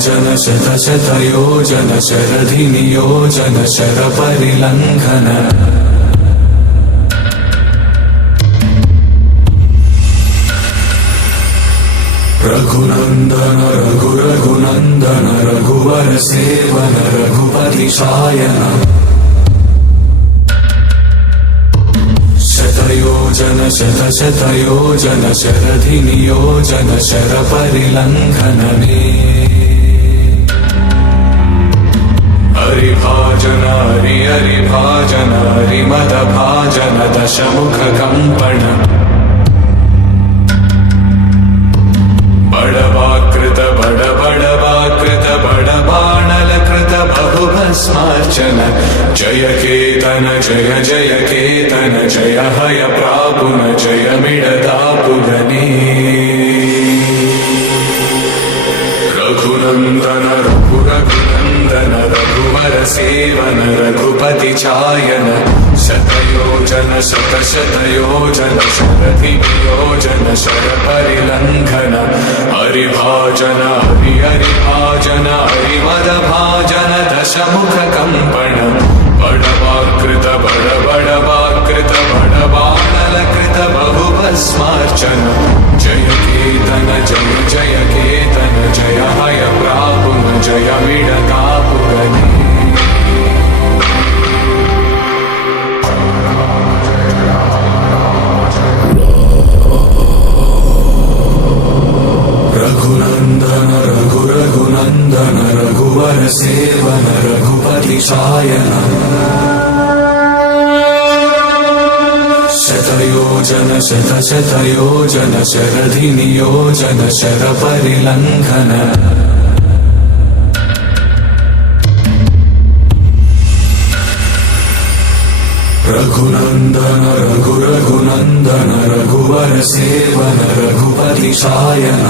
शतयोजन शतशतयोजन शरधिनियोजन शरपरिलङ्घन रघुनन्दन रघुरघुनन्दन रघुवर seven Raghupati Shayan शतयोजन शतशतयोजन शरधिनियोजन शरपरिलङ्घनने हरिभाजन हरिभाजन हरिमदभाजन दशमुखकम्पण बड़वाकृत बड़बाणलकृत बहुभस्मार्चन जय केतन जय जय केतन जय हय प्रापुन जय मिडदापुगने रघुनन्दन रघुरघुनन्दन रघुवर सेवन रघुपति चायन शतयोजन शतशतयोजन शरधिनियोजन शरपरिलङ्घन हरिभाजन हरिभाजन हरिमदभाजन दशमुखकम्पण बड़वाकृत बड़बाणलकृत बहुभस्मार्चन जय केतन जय जय केतन जय हय प्रापुन जय मिडदापुगने रघुनन्दन रघुरघुनन्दन रघुवर सेवन रघुपति शायन शतयोजन शतशतयोजन शरधिनियोजन शरपरिलङ्घन रघुनन्दन रघुरघुनन्दन रघुवर सेवन रघुपति शायन